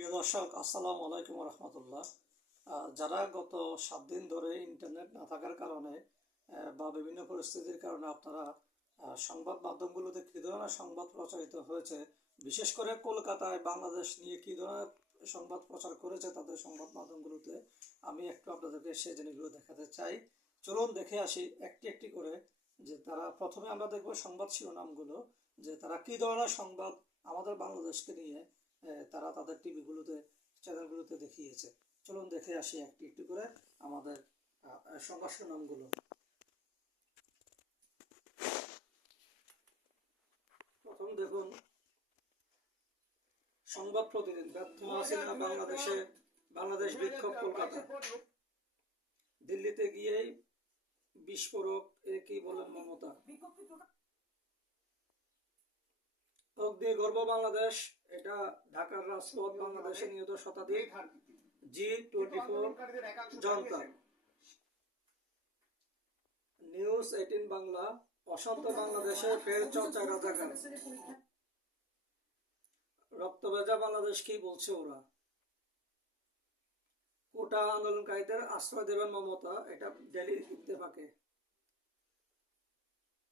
প্রিয় দর্শক, আসসালামু আলাইকুম রহমতুল্লাহ। যারা গত 7 দিন ধরে ইন্টারনেট না থাকার কারণে বা বিভিন্ন পরিস্থিতির কারণে আপনারা সংবাদ মাধ্যমগুলোতে কী ধরনের সংবাদ প্রচারিত হয়েছে, বিশেষ করে কলকাতায় বাংলাদেশ নিয়ে কী ধরনের সংবাদ প্রচার করেছে তাদের সংবাদ মাধ্যমগুলোতে, আমি একটু আপনাদেরকে সেই জিনিসগুলো দেখাতে চাই। চলুন দেখে আসি একটি একটি করে। যে তারা প্রথমে আমরা দেখব সংবাদ শিরোনামগুলো, যে তারা কী ধরনের সংবাদ আমাদের বাংলাদেশকে নিয়ে তারা তাদের টিভিগুলোতে, চ্যানেলগুলোতে দেখিয়েছে। চলুন দেখে আসি একটি একটি করে আমাদের সংবাদ শিরোনামগুলো। প্রথম দেখুন, সংবাদ প্রতিদিন, ব্যর্থ হাসিনা বাংলাদেশ বিক্ষোভ কলকাতা, দিল্লিতে গিয়েই বিস্ফোরক, এ কি বলেন মমতা, অগ্নিগর্ভ বাংলাদেশ, এটা ঢাকার রাজপথ, বাংলাদেশে নিহত শতাধিক, G24 জনতা, নিউজ 18 বাংলা, অশান্ত বাংলাদেশে ফের চর্চা রাজাকার, রক্তভেজা বাংলাদেশ কি বলছে ওরা, কোটা আন্দোলনকারীদের আশ্রয় দেবেন মমতা, এটা ডেলি ইত্তেফাকে,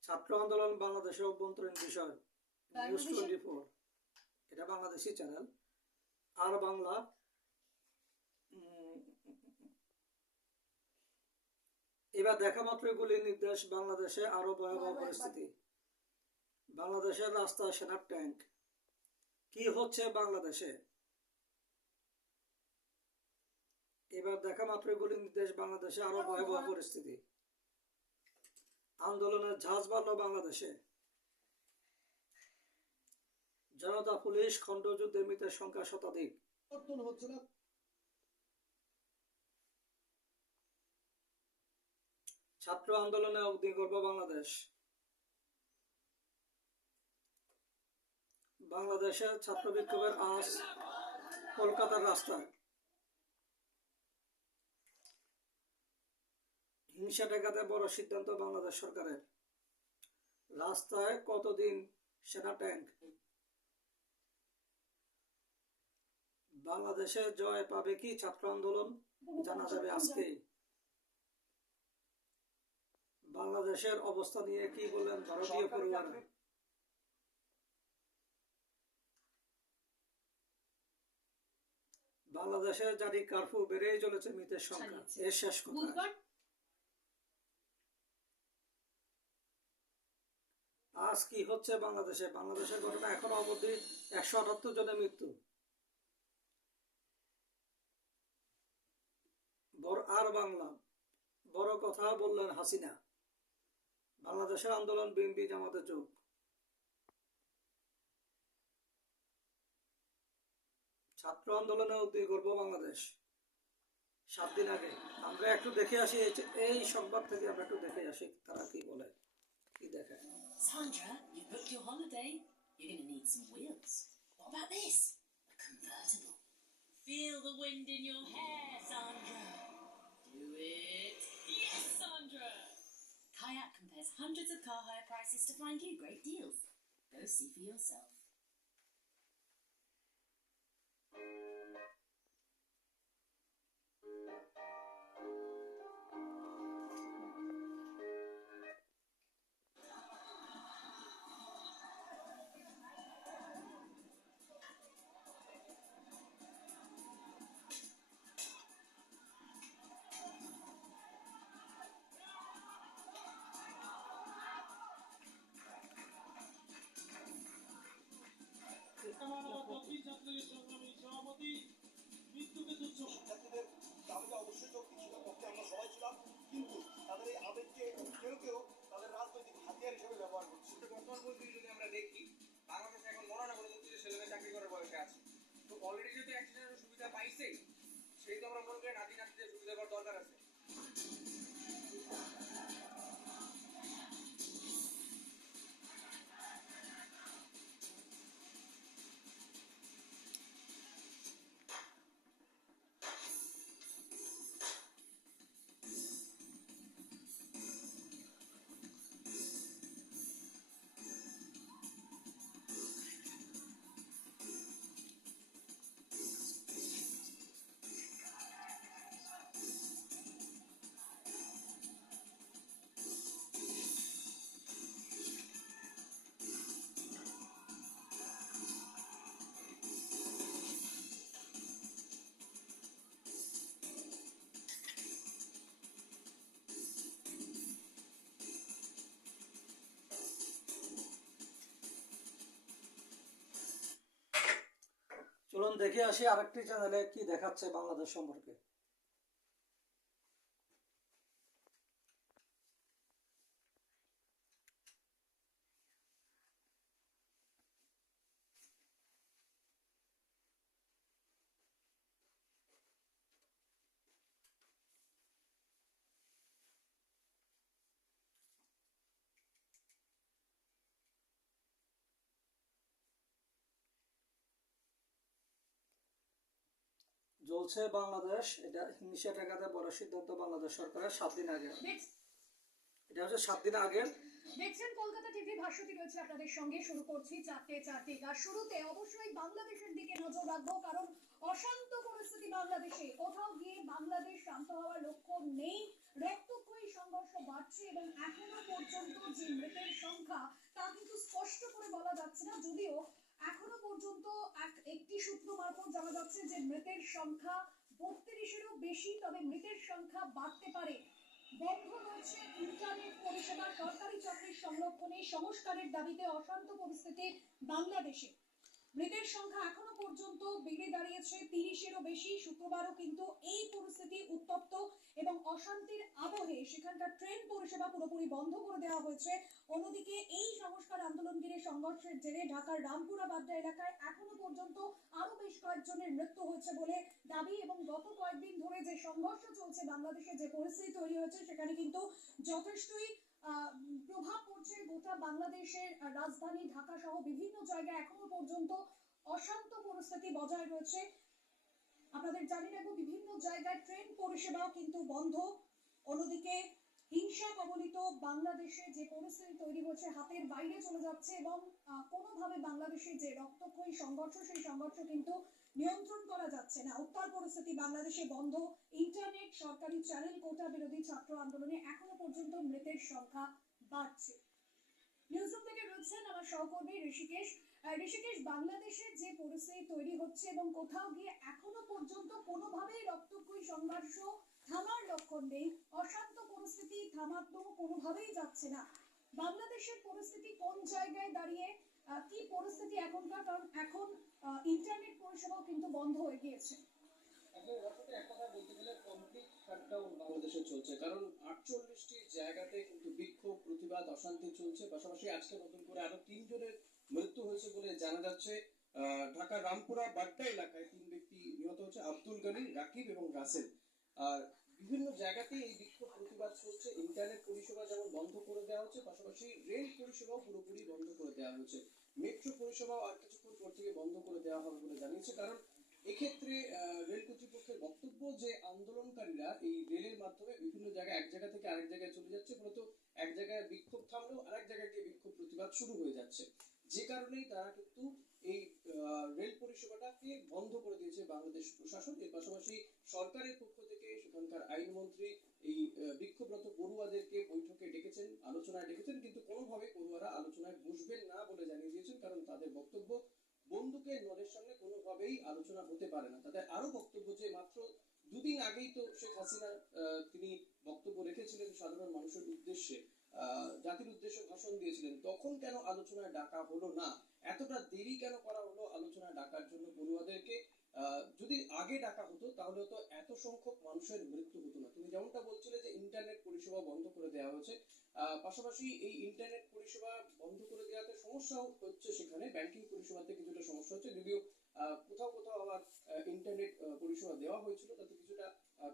ছাত্র আন্দোলন বাংলাদেশের অভ্যন্তরীণ বিষয়, নিউজ 24, এটা বাংলাদেশি চ্যানেল, আর বাংলা, এবার দেখা মাত্রই গুলির নির্দেশ, বাংলাদেশে আরো ভয়াবহ পরিস্থিতি, বাংলাদেশের রাস্তায় সেনার ট্যাঙ্ক, কি হচ্ছে বাংলাদেশে, এবার দেখা মাত্রই গুলির নির্দেশ, বাংলাদেশে আরো ভয়াবহ পরিস্থিতি, আন্দোলনের ঝাঁজ বাড়ল বাংলাদেশে, জনতা পুলিশ খণ্ডযুদ্ধে মৃতের সংখ্যা শতাধিক, ছাত্র আন্দোলনে অগ্নিগর্ভ বাংলাদেশ, বাংলাদেশের ছাত্র বিক্ষোভের আজ কলকাতার রাস্তায়, হিংসা ঠেকাতে বড় সিদ্ধান্ত বাংলাদেশ সরকারের, রাস্তায় কতদিন সেনা ট্যাঙ্ক, বাংলাদেশে জয় পাবে কি ছাত্র আন্দোলন, জানা যাবে আজকেই, বাংলাদেশের অবস্থা নিয়ে কি বললেন ভারতীয় পরিবার, বাংলাদেশের জারি কারফিউ বেড়েই চলেছে মৃতের সংখ্যা, এর শেষ কথা, আজ কি হচ্ছে বাংলাদেশের ঘটনা এখনো অবধি 178 জনের মৃত্যু, আর বাংলা, বড় কথা বললেন হাসিনা, বাংলাদেশের আন্দোলন বিএনপি জামাতে যোগ, ছাত্র আন্দোলনে উদ্বিগ্ন বাংলাদেশ, 7 দিন আগে, আমরা একটু দেখে আসি এই সংবাদ থেকে, আমরা একটু দেখে আসি তারা কি বলে, কি দেখায়। Sandra, you booked your holiday. You're going to need some wheels. What about this? A convertible. Feel the wind in your hair, Sandra. Do it. Yes, Sandra. Kayak compares hundreds of car hire prices to find you great deals. Go see for yourself. শিক্ষার্থীদের দাবিটা অবশ্যই যৌক্তিক, সেটার পক্ষে আমরা সবাই ছিলাম, কিন্তু তাদের এই আবেগকে কেউ কেউ তাদের রাজনৈতিক হাতিয়ার হিসেবে ব্যবহার করছে। বর্তমান পরিস্থিতি যদি আমরা দেখি, বাংলাদেশে এখন মনে না করে যে ছেলেমেয়ে চাকরি করার বয়সে আছে, তো অলরেডি যেহেতু অ্যাক্সিডেন্টের সুবিধা পাইছেই, সেই তো আমরা মনে করি নাতি নাতিদের সুবিধা করার দরকার আছে। চলুন দেখে আসি আরেকটি চ্যানেলে কি দেখাচ্ছে বাংলাদেশ সম্পর্কে। জ্বলছে বাংলাদেশ, এটা হিংসা ঠেকাতে বড় সিদ্ধান্ত বাংলাদেশ সরকারের 7 দিন আগে। এটা হচ্ছে 7 দিন আগে। দেখছেন কলকাতা টিভি, ভাস্বতী রয়েছে আপনাদের সঙ্গে। শুরু করছি চার টিকা। শুরুতে অবশ্যই বাংলাদেশের দিকে নজর রাখবো, কারণ অশান্ত পরিস্থিতি বাংলাদেশে। কোথাও গিয়ে বাংলাদেশ শান্ত হওয়ার লক্ষণ নেই, রক্তক্ষয়ী সংঘর্ষ বাড়ছে এবং এখনো পর্যন্ত যে মৃতের সংখ্যা তা কিন্তু স্পষ্ট করে বলা যাচ্ছে না, যদিও এখনো পর্যন্ত একটি সূত্র মারফত জানা যাচ্ছে যে মৃতের সংখ্যা 32-এরও বেশি, তবে মৃতের সংখ্যা বাড়তে পারে। বন্ধ রয়েছে ইন্টারনেট পরিষেবা, সরকারি চাকরির সংরক্ষণে সংস্কারের দাবিতে অশান্ত পরিস্থিতি বাংলাদেশে। মৃতের সংখ্যা এখনো পর্যন্ত বেড়ে দাঁড়িয়েছে 30-এরও বেশি। শুক্রবারও কিন্তু এই পরিস্থিতি উত্তপ্ত এবং অশান্তির আবহে সেখানকার ট্রেন পরিষেবা পুরোপুরি বন্ধ করে দেওয়া হয়েছে। অন্যদিকে এই সংস্কার আন্দোলন ঘিরে সংঘর্ষের জেরে ঢাকার রামপুরা বাড্ডা এলাকায় এখনো পর্যন্ত আরো বেশ কয়েকজনের মৃত্যু হয়েছে বলে দাবি। এবং গত কয়েকদিন ধরে যে সংঘর্ষ চলছে বাংলাদেশে, যে পরিস্থিতি তৈরি হয়েছে, সেখানে কিন্তু যথেষ্টই প্রভাব পড়ছে গোটা বাংলাদেশের রাজধানী ঢাকা সহ বিভিন্ন জায়গায় এখনো পর্যন্ত অশান্ত পরিস্থিতি বজায় রয়েছে। আপনাদের জানিয়ে রাখবো, বিভিন্ন জায়গায় ট্রেন পরিষেবাও কিন্তু বন্ধ। অন্যদিকে হিংসা কবলিত বাংলাদেশে যে পরিস্থিতি তৈরি হচ্ছে হাতের বাইরে চলে যাচ্ছে এবং কোনোভাবে বাংলাদেশে যে রক্তক্ষয়ী সংঘর্ষ, সেই সংঘর্ষ কিন্তু নিয়ন্ত্রণ করা যাচ্ছে না। উত্তাল পরিস্থিতি বাংলাদেশে। বন্ধ ইন্টারনেট, সরকারি চ্যানেল, কোটা বিরোধী ছাত্র আন্দোলনে এখনো পর্যন্ত মৃতের সংখ্যা বাড়ছে। নিউজরুম থেকে রয়েছেন আমার সহকর্মী ঋষিকেশ। ঋষিকেশ, বাংলাদেশের যে পরিস্থিতি তৈরি হচ্ছে এবং কোথাও গিয়ে এখনো পর্যন্ত কোনোভাবেই রক্তক্ষয়ী সংঘর্ষ থামার লক্ষণ নেই, অশান্ত পরিস্থিতি থামানো কোনোভাবেই যাচ্ছে না। বাংলাদেশের পরিস্থিতি কোন জায়গায় দাঁড়িয়ে, কি পরিস্থিতি এখনকার? কারণ এখন ইন্টারনেট পরিষেবাও কিন্তু বন্ধ হয়ে গিয়েছে। এক কথা বলতে গেলে কমপ্লিট শাটডাউন বাংলাদেশে চলছে, কারণ 48টি জায়গাতে কিন্তু বিক্ষোভ, প্রতিবাদ, অশান্তি চলছে। পাশাপাশি আজকে নতুন করে আরো 3 জনের মৃত্যু হয়েছে বলে জানা যাচ্ছে। ঢাকার রামপুরা বাড্ডা এলাকায় 3 ব্যক্তি নিহত হচ্ছে, আব্দুল গনি, রাকিব এবং রাসেল। আর বিভিন্ন জায়গাতেই এই বিক্ষোভ, প্রতিবাদ চলছে। ইন্টারনেট পরিষেবা যেমন বন্ধ করে দেওয়া হচ্ছে, পাশাপাশি রেল পরিষেবাও পুরোপুরি বন্ধ করে দেওয়া হয়েছে। মেট্রো পরিষেবাও আর কিছুক্ষণ পর থেকে বন্ধ করে দেওয়া হবে বলে জানিয়েছে। কারণ এক্ষেত্রে রেল কর্তৃপক্ষের বক্তব্য যে আন্দোলনকারীরা এই রেলের মাধ্যমে বিভিন্ন জায়গায়, এক জায়গা থেকে আরেক জায়গায় চলে যাচ্ছে, মূলত এক জায়গায় বিক্ষোভ থামলেও আরেক জায়গায় গিয়ে বিক্ষোভ প্রতিবাদ শুরু হয়ে যাচ্ছে। যে কারণেই তারা কিন্তু এই রেল পরিষেবাটাকে বন্ধ করে দিয়েছে বাংলাদেশ প্রশাসন। এর পাশাপাশি সরকারের পক্ষ থেকে সেখানকার আইনমন্ত্রী এই বিক্ষোভরত পড়ুয়াদেরকে বৈঠকে ডেকেছেন, আলোচনায় ডেকেছেন, কিন্তু কোনোভাবে পড়ুয়ারা আলোচনায় বসবেন না বলে জানিয়ে দিয়েছেন। কারণ তাদের বক্তব্য, বন্দুকের নলের সামনে কোনোভাবেই আলোচনা হতে পারে না। তাদের আরো বক্তব্য যে মাত্র 2 দিন আগেই তো শেখ হাসিনা তিনি বক্তব্য রেখেছিলেন সাধারণ মানুষের উদ্দেশ্যে, জাতির উদ্দেশ্যে ভাষণ দিয়েছিলেন, তখন কেন আলোচনায় ডাকা হলো না? এতটা দেরি কেন করা হলো আলোচনায় ডাকার জন্য পড়ুয়াদেরকে? যদি আগে ডাকা হতো তাহলে তো এত সংখ্যক মানুষের মৃত্যু হতো না। তুমি যেমনটা বলছিলে যে ইন্টারনেট পরিষেবা বন্ধ করে দেওয়া হয়েছে, পাশাপাশি এই ইন্টারনেট পরিষেবা বন্ধ করে দেওয়াতে সমস্যা হচ্ছে, সেখানে ব্যাংকিং পরিষেবাতে কিছুটা সমস্যা হচ্ছে। যদিও কোথাও কোথাও আবার ইন্টারনেট পরিষেবা দেওয়া হয়েছিল, তাতে কিছুটা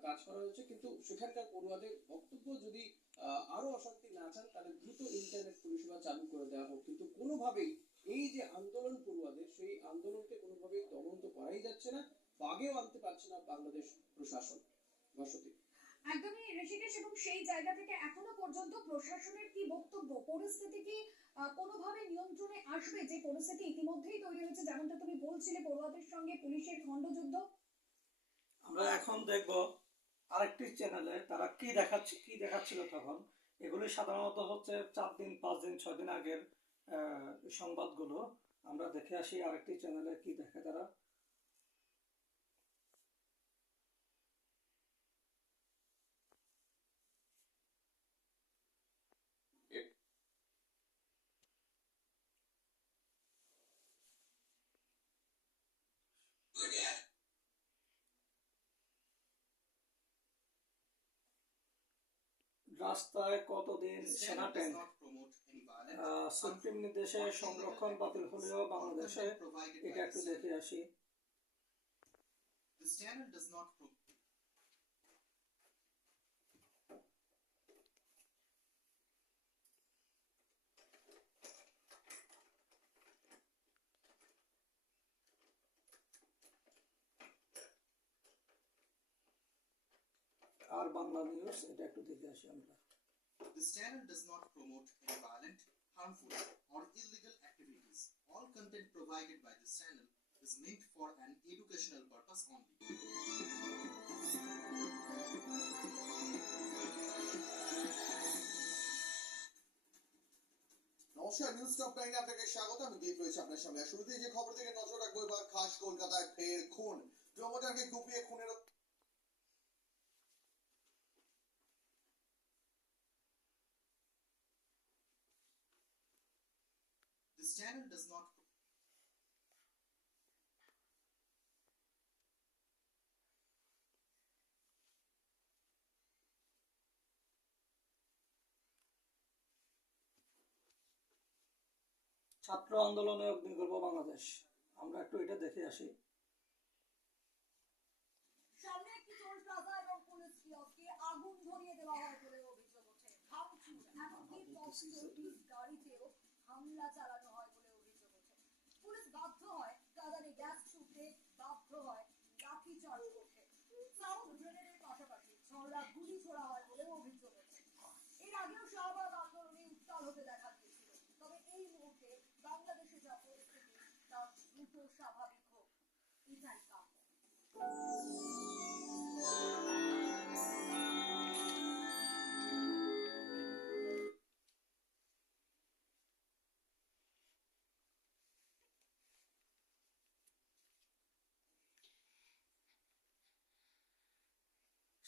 কাজ করা হয়েছে। কিন্তু সেখানকার পড়ুয়াদের বক্তব্য, যদি আরো অশান্তি না চান তাহলে দ্রুত ইন্টারনেট পরিষেবা চালু করে দেওয়া হোক। কিন্তু কোনোভাবেই এই যে আন্দোলন পড়ুয়াদের, সেই আন্দোলনকে কোনোভাবেই দমন তো করাই যাচ্ছে না, বাগেও আনতে পারছে না বাংলাদেশ প্রশাসন। ভাস্বতী। একদমই ঋষিকেশ, এবং সেই জায়গা থেকে এখনো পর্যন্ত প্রশাসনের কি বক্তব্য? পরিস্থিতি কি কোনোভাবে নিয়ন্ত্রণে আসবে? যে পরিস্থিতি ইতিমধ্যেই তৈরি হয়েছে, যেমনটা তুমি বলছিলে, পড়ুয়াদের সঙ্গে পুলিশের খণ্ডযুদ্ধ। আমরা এখন দেখব আরেকটি চ্যানেলে তারা কি দেখাচ্ছিল তখন। এগুলি সাধারণত হচ্ছে 4 দিন, 5 দিন, 6 দিন আগের সংবাদগুলো। আমরা দেখে আসি আরেকটি চ্যানেলে কি দেখে তারা। রাস্তায় কতদিন The সেনা standard does tank not promote any violence. Supreme নির্দেশে সংরক্ষণ বাতিল হলেও বাংলাদেশে এটা একটু দেখে আসি। The standard does not promote. আর বাংলা নিউজ এটা একটু দেখে আসি আমরা। The standard does not promote any violent, harmful, or illegal activities. All content provided by this channel is meant for an educational purpose only. নমস্কার, নিউজ টপ টাইমে আপনাকে স্বাগত। আমি দীপ রয়েছে আপনার সঙ্গে। শুরুতেই যে খবর থেকে নজর রাখবো এবার খাস কলকাতায় ফের খুন, প্রমোটারকে কুপিয়ে খুনের The standard does not ছাত্র আন্দোলনে অগ্নিগর্ভ বাংলাদেশ, আমরা একটু এটা দেখে আসি। সামনে একটি টোল প্লাজা এবং পুলিশ কিয়স্কে আগুন ধরিয়ে দেওয়া হয় বলে অভিযোগ ওঠে। ভাঙচুর এমনকি পুলিশ গাড়িতেও হামলা চালানো হয় বলে অভিযোগ ওঠে। পুলিশ বাধ্য হয় কাঁদানে গ্যাস ছুটতে, বাধ্য হয় লাঠিচার্জ করতে। সাউন্ড গ্রেনেডের পাশাপাশি ছড়া গুলি ছোড়া হয় বলে অভিযোগ ওঠে। এর আগেও শাহবাগ আন্দোলনে উত্তাল হতে দেখা গিয়েছিল। তবে এই মুহূর্তে বাংলাদেশে যা পরিস্থিতি তা দ্রুত স্বাভাবিক হোক, এটাই কাম্য।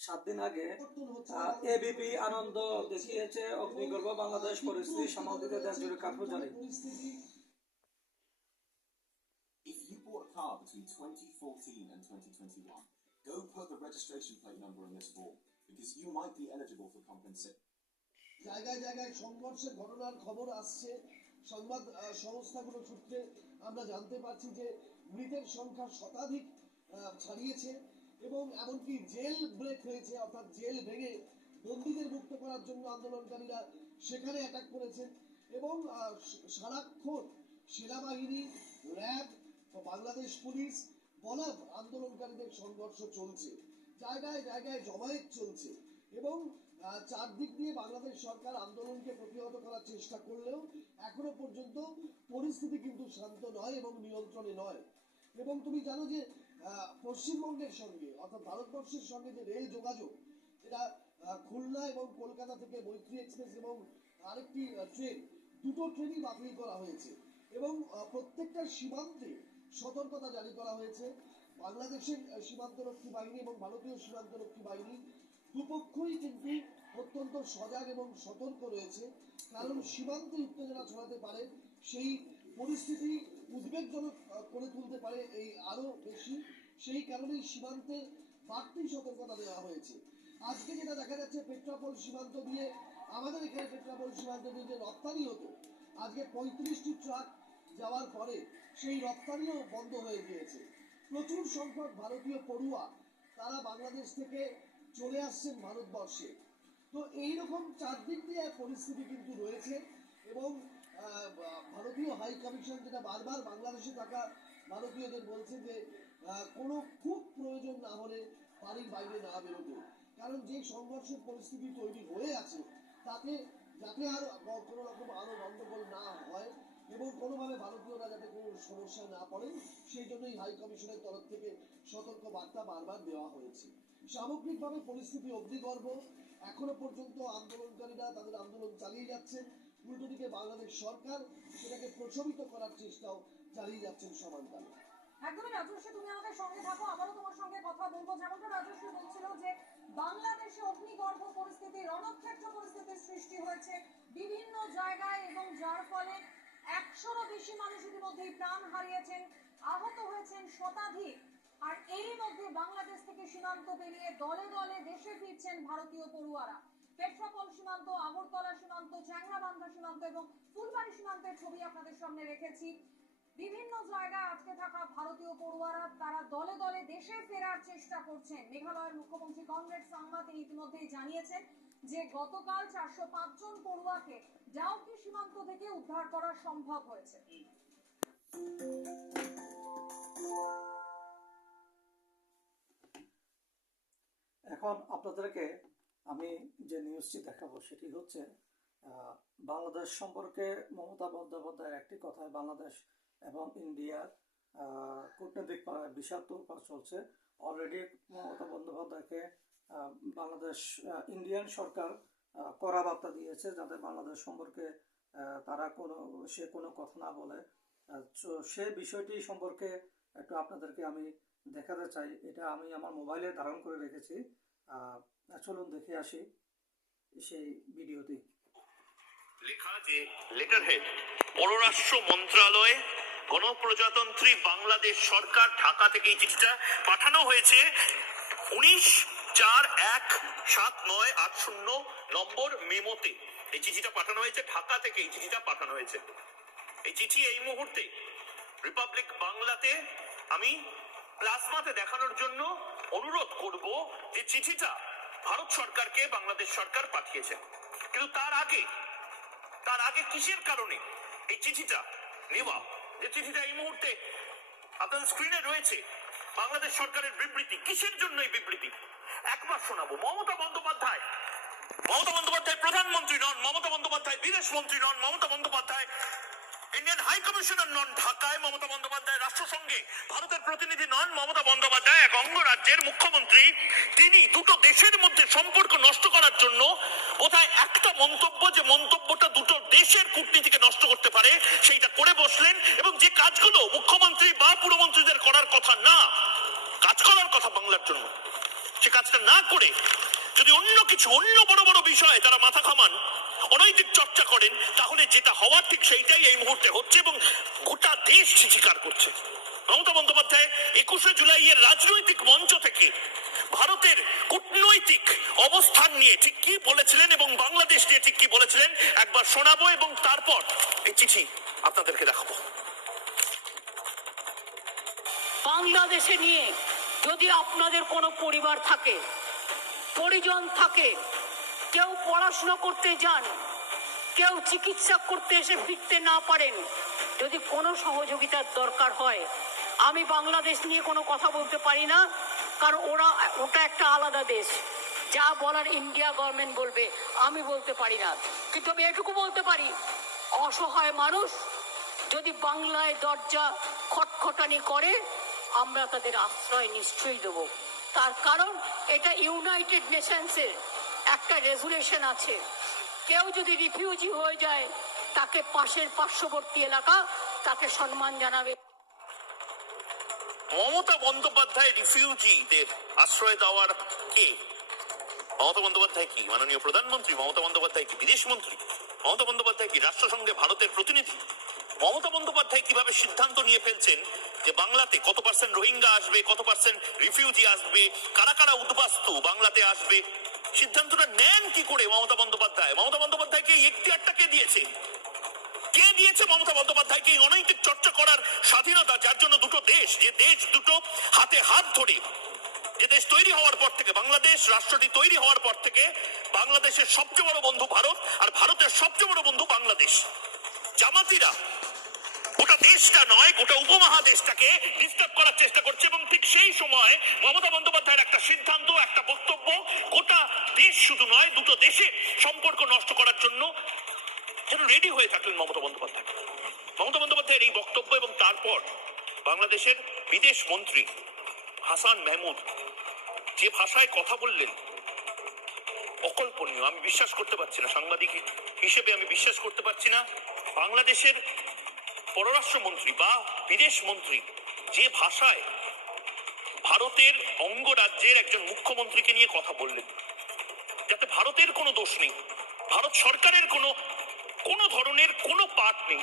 সাত দিন আগে এবিপি আনন্দ দেখিয়েছে অগ্নিগর্ভ বাংলাদেশ পরিস্থিতি সামাল দিতে দেশ জুড়ে কার্ফিউ জারি। If you bought a car between 2014 and 2021, go put the registration plate number in this form because you might be eligible for compensation. জায়গায় জায়গায় সংঘর্ষের ঘটনার খবর আসছে। সংবাদ সংস্থাগুলো সূত্রে আমরা জানতে পারছি যে মৃতের সংখ্যা শতাধিক ছাড়িয়েছে এবং এমনকি জেল ব্রেক হয়েছে, অর্থাৎ জেল ভেঙে বন্দীদের মুক্ত করার জন্য আন্দোলনকারীরা সেখানে অ্যাটাক করেছেন এবং সারাক্ষণ সেনাবাহিনী, র্যাব, বাংলাদেশ পুলিশ বনাম আন্দোলনকারীদের সংঘর্ষ চলছে। জায়গায় জায়গায় জমায়েত চলছে এবং চারদিক দিয়ে বাংলাদেশ সরকার আন্দোলনকে প্রতিহত করার চেষ্টা করলেও এখনো পর্যন্ত পরিস্থিতি কিন্তু শান্ত নয় এবং নিয়ন্ত্রণে নয়। এবং তুমি জানো যে পশ্চিমবঙ্গের সঙ্গে অর্থাৎ ভারতবর্ষের সঙ্গে যে রেল যোগাযোগ, যেটা খুলনা এবং কলকাতা থেকে মৈত্রী এক্সপ্রেস এবং আরেকটি ট্রেন, দুটো ট্রেনই বাতিল করা হয়েছে এবং প্রত্যেকটা সীমান্তে সতর্কতা জারি করা হয়েছে। বাংলাদেশের সীমান্তরক্ষী বাহিনী এবং ভারতীয় সীমান্তরক্ষী বাহিনী দুপক্ষই কিন্তু অত্যন্ত সজাগ এবং সতর্ক রয়েছে, কারণ সীমান্তে উত্তেজনা ছড়াতে পারে, সেই পরিস্থিতি উদ্বেগজনক করে তুলতে পারে এই আরো বেশি। সেই কারণেই সীমান্তে বাড়তি সতর্কতা দেওয়া হয়েছে। আজকে যেটা দেখা যাচ্ছে, পেট্রাপোল সীমান্ত দিয়ে, আমাদের এখানে পেট্রাপোল সীমান্ত দিয়ে যে রপ্তানি হতো, আজকে 35টি ট্রাক যাওয়ার পরে সেই রপ্তানিও বন্ধ হয়ে গিয়েছে। প্রচুর সংখ্যক ভারতীয় পড়ুয়া তারা বাংলাদেশ থেকে চলে আসছেন ভারতবর্ষে। তো এইরকম চারদিক দিয়ে পরিস্থিতি কিন্তু রয়েছে এবং ভারতীয় হাই কমিশন যেটা বারবার বাংলাদেশে থাকা ভারতীয়দের বলছে যে কোনো খুব প্রয়োজন না হলে বাড়ির বাইরে না বেরোতে, কারণ যে সংঘর্ষের পরিস্থিতি তৈরি হয়ে আছে তাতে যাতে আর কোনো রকম আরো গন্ডগোল না হয় এবং কোনোভাবে ভারতীয়রা যাতে কোনো সমস্যায় না পড়ে, সেই জন্যই হাই কমিশনের তরফ থেকে সতর্ক বার্তা বারবার দেওয়া হয়েছে। সামগ্রিকভাবে পরিস্থিতি অগ্নিগর্ভ। এখনো পর্যন্ত আন্দোলনকারীরা তাদের আন্দোলন চালিয়ে যাচ্ছেন, উল্টো দিকে বাংলাদেশ সরকার সেটাকে প্রশমিত করার চেষ্টাও চালিয়ে যাচ্ছেন সমানতালে। একদমই রাজশ্রী, তুমি আমাদের সঙ্গে থাকো, আবারও তোমার সঙ্গে কথা বলবো। যেমনটা রাজশ্রী বলছিল যে বাংলাদেশে অগ্নিগর্ভ পরিস্থিতি, রণক্ষেত্র পরিস্থিতির সৃষ্টি হয়েছে বিভিন্ন জায়গায় এবং যার ফলে 100রও বেশি মানুষ ইতিমধ্যেই প্রাণ হারিয়েছেন, আহত হয়েছেন শতাধিক। আর এরই মধ্যে বাংলাদেশ থেকে সীমান্ত পেরিয়ে দলে দলে দেশে ফিরছেন ভারতীয় পড়ুয়ারা। পেট্রাপোল সীমান্ত, আগরতলা সীমান্ত, চ্যাংরাবান্ধা সীমান্ত এবং ফুলবাড়ি সীমান্তের ছবি আপনাদের সামনে রেখেছি। বিভিন্ন জায়গায় আটকে থাকা ভারতীয় পড়ুয়ারা তারা দলে দলে দেশে ফেরার চেষ্টা করছেন। মেঘালয়ের মুখ্যমন্ত্রী কনরেড সাংমা তিনি ইতিমধ্যেই জানিয়েছেন যে গতকাল 405 জন পড়ুয়াকে ডাউকি সীমান্ত থেকে উদ্ধার করা সম্ভব হয়েছে। এখন আপনাদেরকে আমি যে নিউজটি দেখাবো সেটি হচ্ছে বাংলাদেশ সম্পর্কে মমতা বন্দ্যোপাধ্যায়ের একটি কথায় বাংলাদেশ এবং ইন্ডিয়ার কূটনৈতিক বিশাল তোলপাড় চলছে। অলরেডি মমতা বন্দ্যোপাধ্যায়কে বাংলাদেশ ইন্ডিয়ান সরকার কড়া বার্তা দিয়েছে যাতে বাংলাদেশ সম্পর্কে সে কোনো কথা না বলে। সে বিষয়টি সম্পর্কে একটু আপনাদেরকে আমি দেখাতে চাই। এটা আমি আমার মোবাইলে ধারণ করে রেখেছি। চলুন দেখে আসি সেই ভিডিওটি। লেখা যে লেটার হেড, পররাষ্ট্র মন্ত্রণালয়ে গণপ্রজাতন্ত্রী বাংলাদেশ সরকার, ঢাকা থেকে এই চিঠিটা পাঠানো হয়েছে 19/4/1/7980 নম্বর মেমোতে। এই চিঠিটা পাঠানো হয়েছে ঢাকা থেকে। এই চিঠিটা পাঠানো হয়েছে। এই চিঠি এই মুহূর্তে রিপাবলিক বাংলাতে আমি প্লাজমাতে দেখানোর জন্য অনুরোধ করব যে চিঠিটা ভারত সরকারকে বাংলাদেশ সরকার পাঠিয়েছে। কিন্তু তার আগে কিসের কারণে এই চিঠিটা নেওয়া? যে চিঠিটা এই মুহূর্তে আপনাদের স্ক্রিনে রয়েছে, বাংলাদেশ সরকারের বিবৃতি। কিসের জন্য এই বিবৃতি একবার শোনাবো। মমতা বন্দ্যোপাধ্যায় প্রধানমন্ত্রী নন, মমতা বন্দ্যোপাধ্যায় বিদেশ মন্ত্রী নন, Mamata Bandyopadhyay Indian high commissioner নন ঢাকায়, মমতা বন্দ্যোপাধ্যায় রাষ্ট্রসংঘে ভারতের প্রতিনিধি নন, মমতা বন্দ্যোপাধ্যায় এক অঙ্গরাজ্যের মুখ্যমন্ত্রী। তিনি দুটো দেশের মধ্যে সম্পর্ক নষ্ট করার জন্য বোধহয় একটা মন্তব্য, যে মন্তব্যটা দুটো দেশের কূটনীতিকে নষ্ট করতে পারে, সেইটা করে বসলেন। এবং যে কাজগুলো মুখ্যমন্ত্রী বা পুরমন্ত্রীদের করার কথা না, কাজ করার কথা বাংলার জন্য, সে কাজটা না করে যদি অন্য বড় বড় বিষয়ে তারা মাথা ঘামান, অনৈতিক চর্চা করেন, তাহলে যেটা হওয়ার ঠিক সেইটাই এই মুহূর্তে হচ্ছে এবং গোটা দেশ স্বীকার করছে। মমতা বন্দ্যোপাধ্যায় 21শে জুলাইয়ের রাজনৈতিক মঞ্চ থেকে ভারতের কূটনৈতিক অবস্থান নিয়ে ঠিক কি বলেছিলেন এবং বাংলাদেশ নিয়ে ঠিক কি বলেছিলেন একবার শোনাবো এবং তারপর এই চিঠি আপনাদেরকে দেখাবো। বাংলাদেশে নিয়ে যদি আপনাদের কোনো পরিবার থাকে, পরিজন থাকে, কেউ পড়াশোনা করতে যান, কেউ চিকিৎসা করতে এসে ফিরতে না পারেন, যদি কোনো সহযোগিতার দরকার হয়, আমি বাংলাদেশ নিয়ে কোনো কথা বলতে পারি না, কারণ ওটা একটা আলাদা দেশ। যা বলার ইন্ডিয়া গভর্নমেন্ট বলবে, আমি বলতে পারি না। কিন্তু আমি এটুকু বলতে পারি, অসহায় মানুষ যদি বাংলায় দরজা খটখটানি করে, আমরা তাদের আশ্রয় নিশ্চয়ই দেব। তার কারণ এটা ইউনাইটেড নেশনসের একটা রেজুলেশন আছে। কেউ যদি রিফিউজি হয়ে যায়, তাকে পাশের পার্শ্ববর্তী এলাকা তাকে সম্মান জানাবে। মমতা বন্দ্যোপাধ্যায় রিফিউজিদের আশ্রয় দেওয়ার কে? মমতা বন্দ্যোপাধ্যায় কি মাননীয় প্রধানমন্ত্রী? মমতা বন্দ্যোপাধ্যায় কি বিদেশ মন্ত্রী? মমতা বন্দ্যোপাধ্যায় কি রাষ্ট্রসংঘে ভারতের প্রতিনিধি? মমতা বন্দ্যোপাধ্যায় কিভাবে সিদ্ধান্ত নিয়ে ফেলছেন যে বাংলাতে কত পার্সেন্ট রোহিঙ্গা আসবে, কত পার্সেন্ট রিফিউজি আসবে, কারা কারা উদ্বাস্তু বাংলাতে আসবে, সিদ্ধান্তটা নেন কি করে মমতা বন্দ্যোপাধ্যায়? মমতা বন্দ্যোপাধ্যায়কে এই এখতিয়ারটা কে দিয়েছে? কে দিয়েছে মমতা বন্দ্যোপাধ্যায়কে এই অনৈতিক চর্চা করার স্বাধীনতা, যার জন্য দুটো দেশ, যে দেশ দুটো হাতে হাত ধরে, যে দেশ তৈরি হওয়ার পর থেকে, বাংলাদেশ রাষ্ট্রটি তৈরি হওয়ার পর থেকে, বাংলাদেশের সবচেয়ে বড় বন্ধু ভারত আর ভারতের সবচেয়ে বড় বন্ধু বাংলাদেশ। জামাতিরা গোটা দেশটা নয়, গোটা উপমহাদেশটাকে ডিস্টার্ব করার চেষ্টা করছে এবং ঠিক সেই সময় মমতা বন্দ্যোপাধ্যায়ের একটা সিদ্ধান্ত, একটা বক্তব্য গোটা দেশ শুধু নয়, দুটো দেশের সম্পর্ক নষ্ট করার জন্য যেন রেডি হয়ে থাকলেন মমতা বন্দ্যোপাধ্যায়। মমতা বন্দ্যোপাধ্যায়ের এই বক্তব্য এবং তারপর বাংলাদেশের বিদেশ মন্ত্রী হাসান মাহমুদ যে ভাষায় কথা বললেন, অকল্পনীয়। আমি বিশ্বাস করতে পারছি না, সাংবাদিক হিসেবে আমি বিশ্বাস করতে পারছি না। বাংলাদেশের পররাষ্ট্রমন্ত্রী বা বিদেশ মন্ত্রী যে ভাষায় ভারতের অঙ্গরাজ্যের একজন মুখ্যমন্ত্রীকে নিয়ে কথা বললেন, যাতে ভারতের কোনো দোষ নেই, ভারত সরকারের কোনো ধরনের কোনো পার্ট নেই,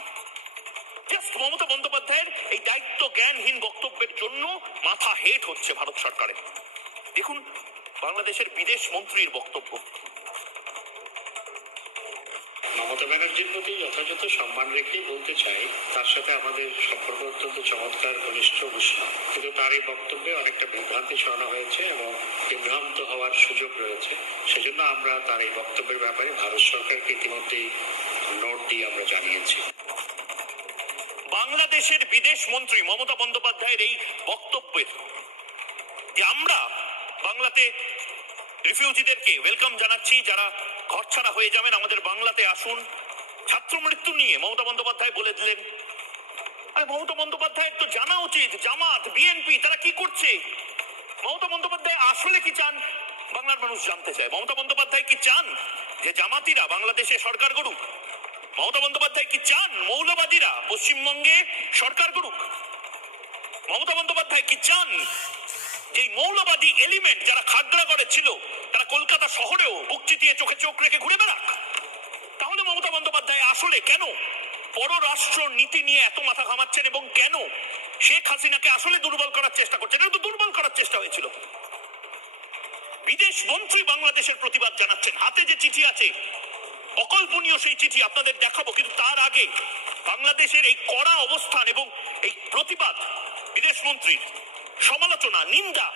জাস্ট মমতা বন্দ্যোপাধ্যায়ের এই দায়িত্ব জ্ঞানহীন বক্তব্যের জন্য মাথা হেট হচ্ছে ভারত সরকারের। দেখুন বাংলাদেশের বিদেশ মন্ত্রীর বক্তব্য। মমতা ব্যানার্জির প্রতি যথাযথ সম্মান রেখে বলতে চাই, তার সাথে আমাদের সম্পর্ক অত্যন্ত চমৎকার, ঘনিষ্ঠ, উষ্ণ। কিন্তু তার এই বক্তব্যে অনেকটা বিভ্রান্তি ছড়ানো হয়েছে এবং বিভ্রান্ত হওয়ার সুযোগ রয়েছে। সেজন্য আমরা তার এই বক্তব্যের ব্যাপারে ভারত সরকারকে ইতিমধ্যেই নোট দিয়ে আমরা জানিয়েছি। বাংলাদেশের বিদেশ মন্ত্রী মমতা বন্দ্যোপাধ্যায়ের এই বক্তব্যের যে আমরা বাংলাতে রিফিউজিদেরকে ওয়েলকাম জানাচ্ছি, যারা ঘরছাড়া হয়ে যাবেন আমাদের বাংলাতে আসুন। ছাত্র মৃত্যু নিয়ে মমতা বন্দ্যোপাধ্যায় বলে দিলেন। আরে মমতা বন্দ্যোপাধ্যায়ের তো জানা উচিত জামাত, বিএনপি তারা কি করছে। মমতা বন্দ্যোপাধ্যায় আসলে কি চান বাংলার মানুষ জানতে চায়। মমতা বন্দ্যোপাধ্যায় কি চান যে জামাতিরা বাংলাদেশে সরকার গড়ুক? মমতা বন্দ্যোপাধ্যায় কি চান মৌলবাদীরা পশ্চিমবঙ্গে সরকার গড়ুক? মমতা বন্দ্যোপাধ্যায় কি চান যে মৌলবাদী এলিমেন্ট যারা খাগড়াগড়ে ছিল তারা কলকাতা শহরেও বুক চিতিয়ে চোখে চোখ রেখে ঘুরে বেড়াক? তাহলে মমতা বন্দ্যোপাধ্যায় আসলে কেন পররাষ্ট্র নীতি নিয়ে এত মাথা ঘামাচ্ছেন এবং কেন শেখ হাসিনাকে আসলে দুর্বল করার চেষ্টা করছেন? এটা তো দুর্বল করার চেষ্টা হয়েছিল। বিদেশ মন্ত্রী বাংলাদেশের প্রতিবাদ জানাচ্ছেন, হাতে যে চিঠি আছে অকল্পনীয় সেই চিঠি আপনাদের দেখাবো, কিন্তু তার আগে বাংলাদেশের এই কড়া অবস্থান এবং এই প্রতিবাদ, বিদেশ মন্ত্রীর সমালোচনা, নিন্দা,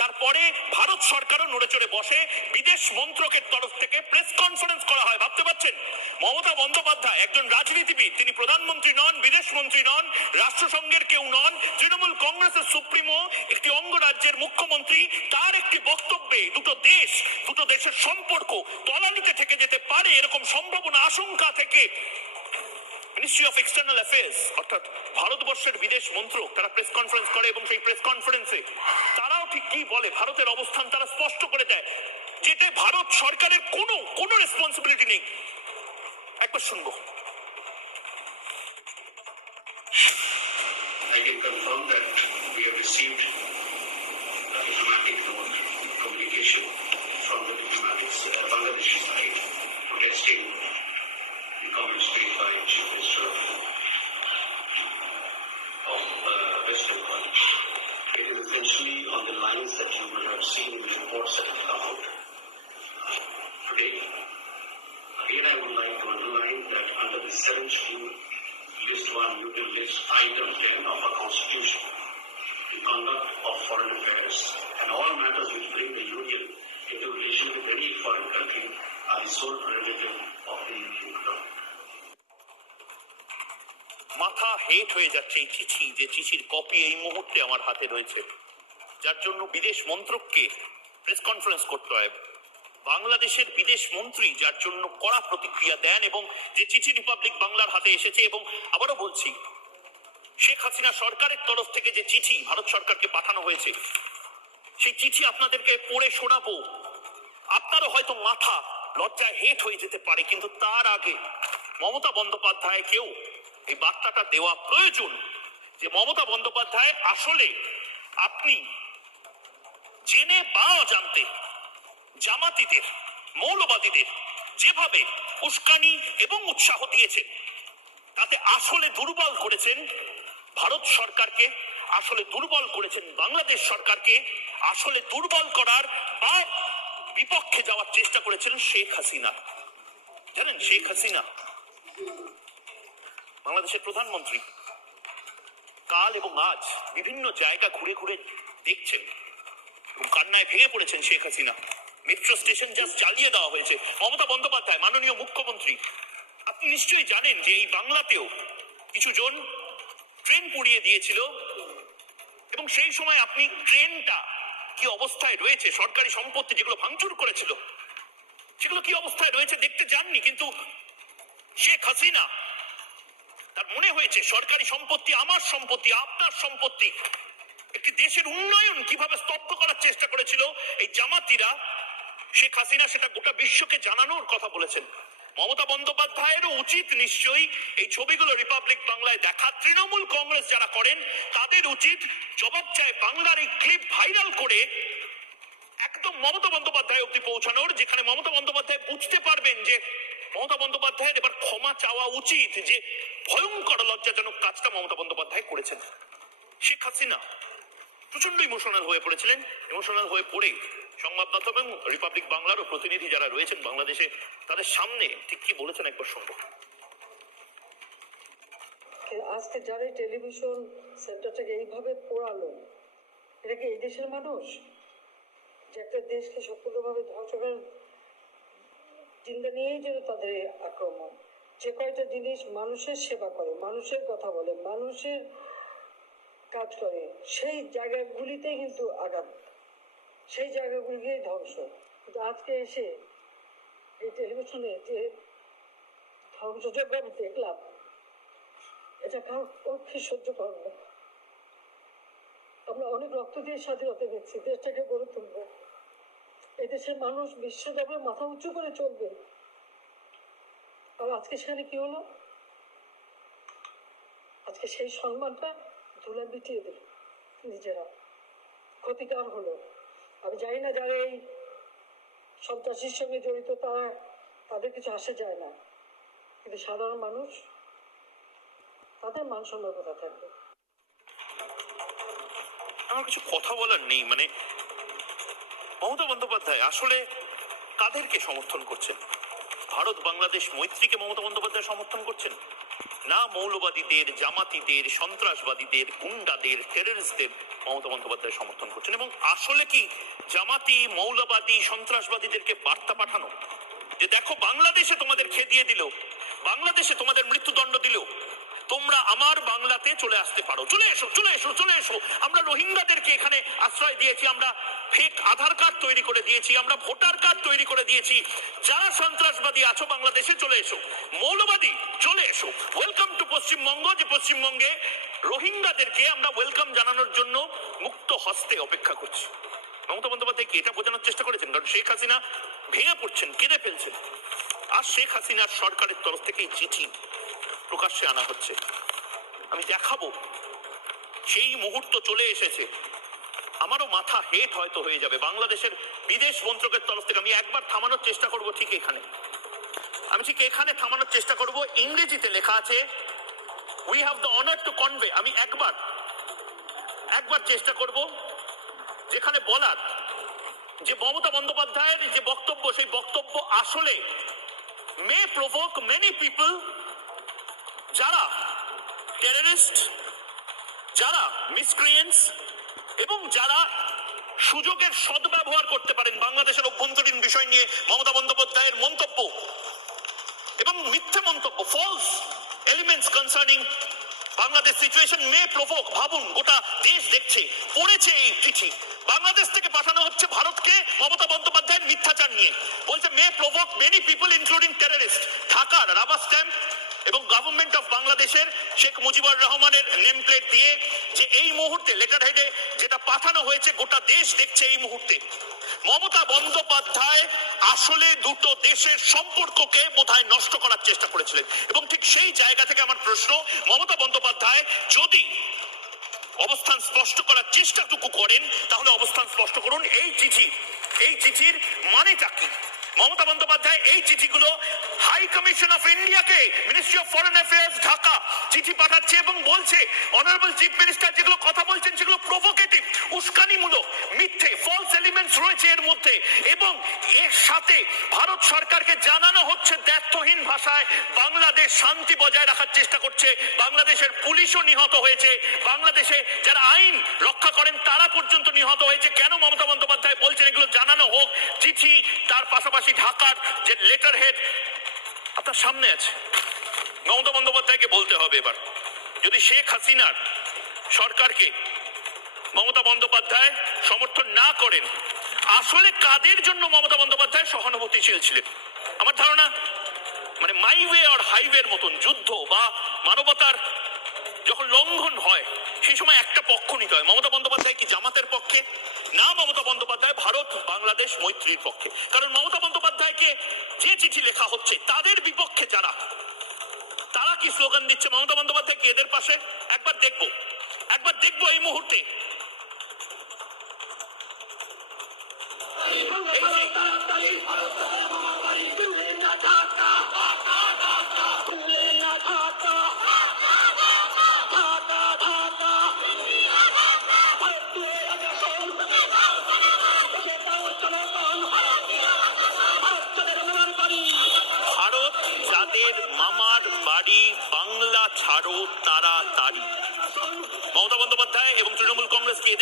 তারপরে ভারত সরকারও নড়ে চড়ে বসে, বিদেশ মন্ত্রকের তরফ থেকে প্রেস কনফারেন্স করা হয়। ভাবতে পারছেন মমতা বন্দ্যোপাধ্যায় একজন রাজনীতিবিদ, তিনি প্রধানমন্ত্রী নন, বিদেশ মন্ত্রী নন, রাষ্ট্রসংঘের কেউ নন, তৃণমূল কংগ্রেসের সুপ্রিমো, একটি অঙ্গরাজ্যের মুখ্যমন্ত্রী, তার একটি বক্তব্যে দুটো দেশের সম্পর্ক তলানিতে থেকে যেতে পারে এরকম সম্ভাবনা, আশঙ্কা থেকে মিনিস্ট্রি অফ এক্সটার্নাল অ্যাফেয়ার্স অর্থাৎ ভারতবর্ষের বিদেশ মন্ত্রক তারা প্রেস কনফারেন্স করে এবং সেই প্রেস কনফারেন্সে তারাও ঠিক কি বলে, ভারতের অবস্থান তারা স্পষ্ট করে দেয়, যেটা ভারত সরকারের কোনো রেসপন্সিবিলিটি নেই। একবার শুনবো। I can confirm that we have received a diplomatic note communication from the Bangladeshi side protesting the comments made by Chief Minister of West Bengal. It is essentially on the lines that you will have seen in the reports that have come out today. Here I would like to underline that under the 7th Schedule, List 1, Union List Item 10 of our Constitution, the conduct of foreign affairs and all matters which bring the Union into relation with any foreign country are the sole prerogative of the Union government. মাথা হেট হয়ে যাচ্ছে এই চিঠি, যে চিঠির copy এই মুহূর্তে আমার হাতে রয়েছে, যার জন্য বিদেশ মন্ত্রককে প্রেস কনফারেন্স করতে হয়। বাংলাদেশের বিদেশ মন্ত্রী যার জন্য কড়া প্রতিক্রিয়া দেন এবং যে চিঠি রিপাবলিক বাংলার হাতে এসেছে, এবং আবারও বলছি শেখ হাসিনা সরকারের তরফ থেকে যে চিঠি ভারত সরকারকে পাঠানো হয়েছে, সেই চিঠি আপনাদেরকে পড়ে শোনাবো। আপনারও হয়তো মাথা লজ্জায় হেট হয়ে যেতে পারে, কিন্তু তার আগে মমতা বন্দ্যোপাধ্যায়কেও এই বার্তাটা দেওয়া প্রয়োজন যে মমতা বন্দ্যোপাধ্যায় আসলে আপনি জেনে বা অজান্তে জামাতিদের, মৌলবাদীদের যেভাবে উস্কানি এবং উৎসাহ দিয়েছেন তাতে আসলে দুর্বল করেছেন ভারত সরকারকে, আসলে দুর্বল করেছেন বাংলাদেশ সরকারকে, আসলে দুর্বল করার বা বিপক্ষে যাওয়ার চেষ্টা করেছেন শেখ হাসিনা। জানেন শেখ হাসিনা বাংলাদেশের প্রধানমন্ত্রী, কাল এবং আজ বিভিন্ন জায়গা ঘুরে ঘুরে দেখছেন এবং কান্নায় ভেঙে পড়েছেন Sheikh Hasina. Metro station just জ্বালিয়ে দেওয়া হয়েছে। মমতা বন্দ্যোপাধ্যায় মাননীয় মুখ্যমন্ত্রী, আপনি নিশ্চয়ই জানেন যে এই বাংলাতেও কিছু জন ট্রেন পুড়িয়ে দিয়েছিল এবং সেই সময় আপনি ট্রেনটা কি অবস্থায় রয়েছে, সরকারি সম্পত্তি যেগুলো ভাঙচুর করেছিল সেগুলো কি অবস্থায় রয়েছে দেখতে যাননি, কিন্তু শেখ হাসিনা তার মনে হয়েছে সরকারি সম্পত্তি আমার সম্পত্তি, আপনার সম্পত্তি, একটি দেশের উন্নয়ন কিভাবে স্তব্ধ করার চেষ্টা করেছিল এই জামাতিরা, শেখ হাসিনা সেটা গোটা বিশ্বকে জানানোর কথা বলেছেন। মমতা বন্দ্যোপাধ্যায়েরও উচিত নিশ্চয়ই এই ছবিগুলো রিপাবলিক বাংলায় দেখা, তৃণমূল কংগ্রেস যারা করেন তাদের উচিত জবাব চায় বাংলার এই ক্লিপ ভাইরাল করে একদম মমতা বন্দ্যোপাধ্যায় অব্দি পৌঁছানোর, যেখানে মমতা বন্দ্যোপাধ্যায় বুঝতে পারবেন যে মমতা বন্দ্যোপাধ্যায়ের এবার ক্ষমা চাওয়া উচিত যে ভয়ঙ্কর লজ্জাজনক কাজটা মমতা বন্দ্যোপাধ্যায় করেছেন। শেখ হাসিনা প্রচন্ড ইমোশনাল হয়ে পড়েছিলেন, ইমোশনাল হয়ে পড়ে সংবাদ মাধ্যম এবং রিপাবলিক বাংলারও প্রতিনিধি যারা রয়েছেন বাংলাদেশে, তাদের সামনে ঠিক কি বলেছেন একবার শুনবো। আজকে যারা এই টেলিভিশন সেন্টারটাকে এইভাবে পোড়ালো, এটা কি এই দেশের মানুষ? যে একটা দেশকে সম্পূর্ণভাবে ধ্বংস করার চিন্তা নিয়েই যেন তাদের এই আক্রমণ। যে কয়টা জিনিস মানুষের সেবা করে, মানুষের কথা বলে, মানুষের কাজ করে, সেই জায়গাগুলিতেই কিন্তু আঘাত, সেই জায়গাগুলিকেই ধ্বংস। কিন্তু আজকে এসে এই টেলিভিশনে যে ধ্বংসযজ্ঞ আমি দেখলাম, এটা কারোর পক্ষে সহ্য করব না। আমরা অনেক রক্ত দিয়ে স্বাধীনতা দিচ্ছি, দেশটাকে গড়ে তুলব, এদেশের মানুষ বিশ্বদরবারে মাথা উঁচু করে চলবে। আর আজকে সেখানে কি হলো? আজকে সেই সম্মানটা ধুলা মিটিয়ে দিল নিজেরা, ক্ষতিকার হলো। আমি জানি না যারা এই সন্ত্রাসীর সঙ্গে জড়িত তাদের কিছু আসে যায় না, কিন্তু সাধারণ মানুষ, তাদের মান সম্মান কথা থাকবে। আমার কিছু কথা বলার নেই। মানে মমতা বন্দ্যোপাধ্যায় আসলে কাদেরকে সমর্থন করছেন? ভারত বাংলাদেশ মৈত্রীকে মমতা বন্দ্যোপাধ্যায় সমর্থন করছেন না মৌলবাদীদের, জামাতিদের, সন্ত্রাসবাদীদের, গুন্ডাদের, টেররিস্টদের মমতা বন্দ্যোপাধ্যায় সমর্থন করছেন? এবং আসলে কি জামাতি, মৌলবাদী, সন্ত্রাসবাদীদেরকে বার্তা পাঠানো যে দেখো বাংলাদেশে তোমাদের খেদিয়ে দিল, বাংলাদেশে তোমাদের মৃত্যুদণ্ড দিল, তোমরা আমার বাংলাতে চলে আসতে পারো, চলে এসো, চলে এসো, চলে এসো। আমরা রোহিঙ্গাদেরকে এখানে আশ্রয় দিয়েছি, আমরা ফেক আধার কার্ড তৈরি করে দিয়েছি, আমরা ভোটার কার্ড তৈরি করে দিয়েছি। যারা সন্ত্রাসবাদী আছো বাংলাদেশে চলে এসো, মৌলবাদী চলে এসো, ওয়েলকাম টু পশ্চিমবঙ্গ। যে পশ্চিমবঙ্গে রোহিঙ্গাদেরকে আমরা ওয়েলকাম জানানোর জন্য মুক্ত হস্তে অপেক্ষা করছি। মমতা বন্দ্যোপাধ্যায় কি এটা বোঝানোর চেষ্টা করেছেন? কারণ শেখ হাসিনা ভেঙে পড়ছেন, কেঁদে ফেলছেন, আর শেখ হাসিনার সরকারের তরফ থেকে এই চিঠি প্রকাশ্যে আনা হচ্ছে। আমি দেখাবো সেই মুহূর্ত চলে এসেছে, আমারও মাথা হেট হয়তো হয়ে যাবে। বাংলাদেশের বিদেশ মন্ত্রকের তরফ থেকে আমি একবার থামানোর চেষ্টা করব, ঠিক এখানে আমি ঠিক এখানে থামানোর চেষ্টা করব। ইংরেজিতে লেখা আছে we have the honour to convey. আমি একবার চেষ্টা করব যেখানে বলার যে মমতা বন্দ্যোপাধ্যায়ের যে বক্তব্য, সেই বক্তব্য আসলে মে প্রভোক মেনি পিপল, যারা টেররিস্ট, যারা মিসক্রিয়েন্টস এবং যারা সুযোগের সদ্ব্যবহার করতে পারেন বাংলাদেশের অভ্যন্তরীণ বিষয় নিয়ে মমতা বন্দ্যোপাধ্যায়ের মন্তব্য এবং মিথ্যে মন্তব্য, false elements concerning Bangladesh situation may provoke. ভাবুন, গোটা দেশ দেখছে, পড়েছে এই চিঠি, বাংলাদেশ থেকে পাঠানো হচ্ছে ভারতকে মমতা বন্দ্যোপাধ্যায়ের মিথ্যাচার নিয়ে। বলছে may provoke many people including terrorist. ঢাকার রাবার স্ট্যাম্প এবং গভর্নমেন্ট অফ বাংলাদেশের শেখ মুজিবুর রহমানের নেম প্লেট দিয়ে যে এই মুহূর্তে লেটার হেডে যেটা পাঠানো হয়েছে, গোটা দেশ দেখছে এই মুহূর্তে। মমতা বন্দ্যোপাধ্যায় আসলে দুটো দেশের সম্পর্ককে বোধহয় নষ্ট করার চেষ্টা করেছিলেন। এবং ঠিক সেই জায়গা থেকে আমার প্রশ্ন, মমতা বন্দ্যোপাধ্যায় যদি অবস্থান স্পষ্ট করার চেষ্টাটুকু করেন তাহলে অবস্থান স্পষ্ট করুন। এই চিঠির মানেটা কি? মমতা বন্দ্যোপাধ্যায় এই চিঠিগুলো হাই কমিশন অফ ইন্ডিয়াকে, ministry of foreign affairs Dhaka চিঠি পাঠাচ্ছে এবং বলছে অনারেবল চিফ মিনিস্টার যেগুলো কথা বলছেন সেগুলো প্রভোকেটিভ, উস্কানিমূলক, মিথ্যে, ফলস এলিমেন্টস রয়েছে এর মধ্যে। এবং এর সাথে ভারত সরকারকে জানানো হচ্ছে দ্ব্যর্থহীন ভাষায় বাংলাদেশ শান্তি বজায় রাখার চেষ্টা করছে, বাংলাদেশের পুলিশও নিহত হয়েছে, বাংলাদেশে যারা আইন রক্ষা করেন তারা পর্যন্ত নিহত হয়েছে। কেন মমতা বন্দ্যোপাধ্যায় বলছেন এগুলো জানানো হোক? চিঠি, তার পাশাপাশি ঢাকার যে লেটার হেড আপনার সামনে আছে। মমতা বন্দ্যোপাধ্যায়কে বলতে হবে এবার, যদি শেখ হাসিনার সরকারকে মমতা বন্দ্যোপাধ্যায় সমর্থন না করেন, আসলে কাদের জন্য মমতা বন্দ্যোপাধ্যায় সহানুভূতিশীল ছিলেন? আমার ধারণা মানে মাই ওয়ে আর হাইওয়ের মতন যুদ্ধ বা মানবতার যখন লঙ্ঘন হয় সেই সময় একটা পক্ষ নিতে হয়। মমতা বন্দ্যোপাধ্যায় কি জামাতের পক্ষে? না, মমতা বন্দ্যোপাধ্যায় ভারত বাংলাদেশ মৈত্রীর পক্ষে। কারণ মমতা বন্দ্যোপাধ্যায়কে যে চিঠি লেখা হচ্ছে তাদের বিপক্ষে যারা, তারা কি স্লোগান দিচ্ছে? মমতা বন্দ্যোপাধ্যায় কি এদের পাশে? একবার দেখবো এই মুহূর্তে।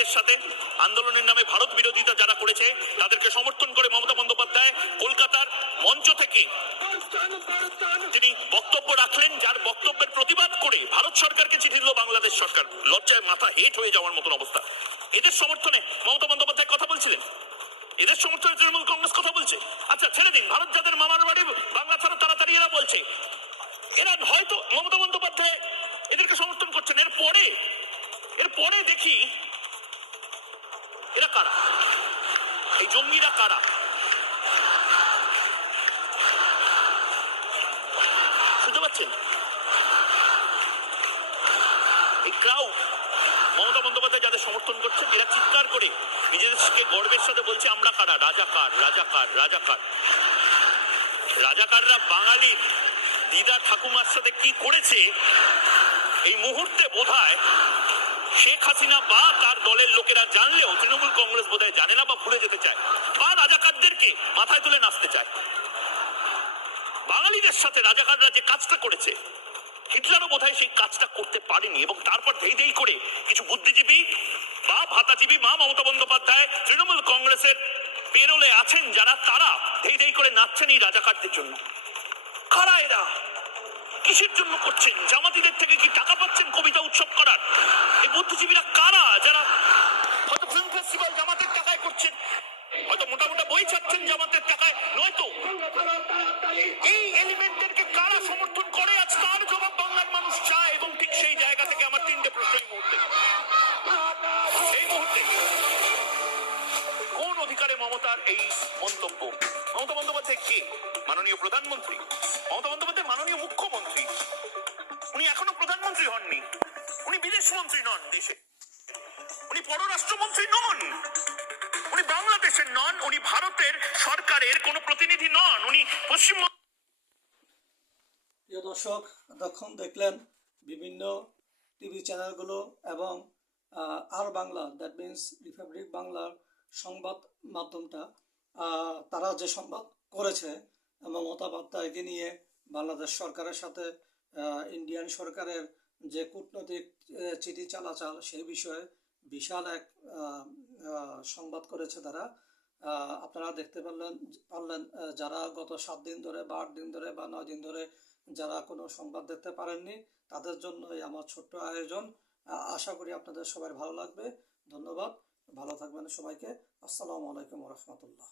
ভারতীয়দের সাথে আন্দোলনের নামে ভারত বিরোধিতা যারা করেছে তাদেরকে সমর্থন করে মমতা বন্দ্যোপাধ্যায় কলকাতার মঞ্চ থেকে তিনি বক্তব্য রাখলেন, যার বক্তব্যের প্রতিবাদ করে ভারত সরকারকে চিঠি দিল বাংলাদেশ সরকার। লজ্জায় মাথা হেট হয়ে যাওয়ার মতন অবস্থা। এদের সমর্থনে মমতা বন্দ্যোপাধ্যায় কথা বলছিলেন, এদের সমর্থনে তৃণমূল কংগ্রেস কথা বলছে। আচ্ছা ছেড়ে দিন, ভারত যাদের মামার বাড়ি বাংলা ছাড়া তাড়াতাড়ি এরা বলছে, এরা হয়তো মমতা বন্দ্যোপাধ্যায় এদেরকে সমর্থন করছেন। এরপরে দেখি এরা কারা, এই জঙ্গিরা কারা। শুনতে পাচ্ছেন এই ক্রাউড মমতা বন্দ্যোপাধ্যায় যাদের সমর্থন করছে, এরা চিৎকার করে নিজেদেরকে গর্বের সাথে বলছে আমরা কারা, রাজাকার রাজাকার রাজাকার। রাজাকাররা বাঙালি দিদা ঠাকুমার সাথে কি করেছে এই মুহূর্তে বোধহয় শেখ হাসিনা বা তার দলের লোকেরা জানলেও তৃণমূল কংগ্রেস বোধহয় জানে না বা ভুলে যেতে চায়, বা রাজাকারদেরকে মাথায় তুলে নাচতে চায়। বাঙালিদের সাথে রাজাকাররা যে কাজটা করেছে, হিটলারও বোধহয় সেই কাজটা করতে পারেনি। এবং তারপর ধেই ধেই করে কিছু বুদ্ধিজীবী বা ভাতাজীবী মা মমতা বন্দ্যোপাধ্যায় তৃণমূল কংগ্রেসের পেরোলে আছেন যারা, তারা ধেই ধেই করে নাচছেন এই রাজাকারদের জন্য। কারা এরা, কিসের জন্য করছেন? জামাতিদের থেকে কি টাকা পাচ্ছেন কবিতা উৎসব করার? এই বুদ্ধিজীবীরা কারা যারা হয়তো ফিল্ম ফেস্টিভ্যাল জামাতের টাকায় করছেন, হয়তো মোটা মোটা বই ছাড়ছেন জামাতের টাকায়, নয়তো এই এলিমেন্টদেরকে কারা সমর্থন করে আজ তার জবাব বাংলার মানুষ চায়। এবং ঠিক সেই জায়গা থেকে আমার তিনটে প্রশ্ন এই মুহূর্তে কোন অধিকারে মমতার এই মন্তব্য? মমতা বন্দ্যোপাধ্যায় কে? মাননীয় প্রধানমন্ত্রী। মমতা বন্দ্যোপাধ্যায় মাননীয় মুখ্যমন্ত্রী, উনি এখনো প্রধানমন্ত্রী হননি, উনি বিদেশমন্ত্রী নন দেশে, উনি পররাষ্ট্রমন্ত্রী নন, উনি বাংলাদেশের নন, উনি ভারতের সরকারের কোন প্রতিনিধি নন, উনি পশ্চিমবঙ্গ। প্রিয় দর্শক, এতক্ষণ দেখলেন বিভিন্ন টিভি চ্যানেলগুলো এবং আর বাংলা, দ্যাট মিনস রিপাবলিক বাংলার সংবাদ মাধ্যমটা তারা যে সংবাদ করেছে মমতা বন্দ্যোপাধ্যায়কে নিয়ে বাংলাদেশ সরকারের সাথে ইন্ডিয়ান সরকারের যে কূটনৈতিক চিঠি চালাচাল, সেই বিষয়ে বিশাল এক সংবাদ করেছে তারা। আপনারা দেখতে পারলেন যারা গত 7 দিন ধরে বা 8 দিন ধরে বা 9 দিন ধরে যারা কোনো সংবাদ দেখতে পারেননি, তাদের জন্য আমার ছোট্ট আয়োজন। আশা করি আপনাদের সবাই ভালো লাগবে। ধন্যবাদ, ভালো থাকবেন সবাইকে। আসসালামু আলাইকুম ওয়া রাহমাতুল্লাহ।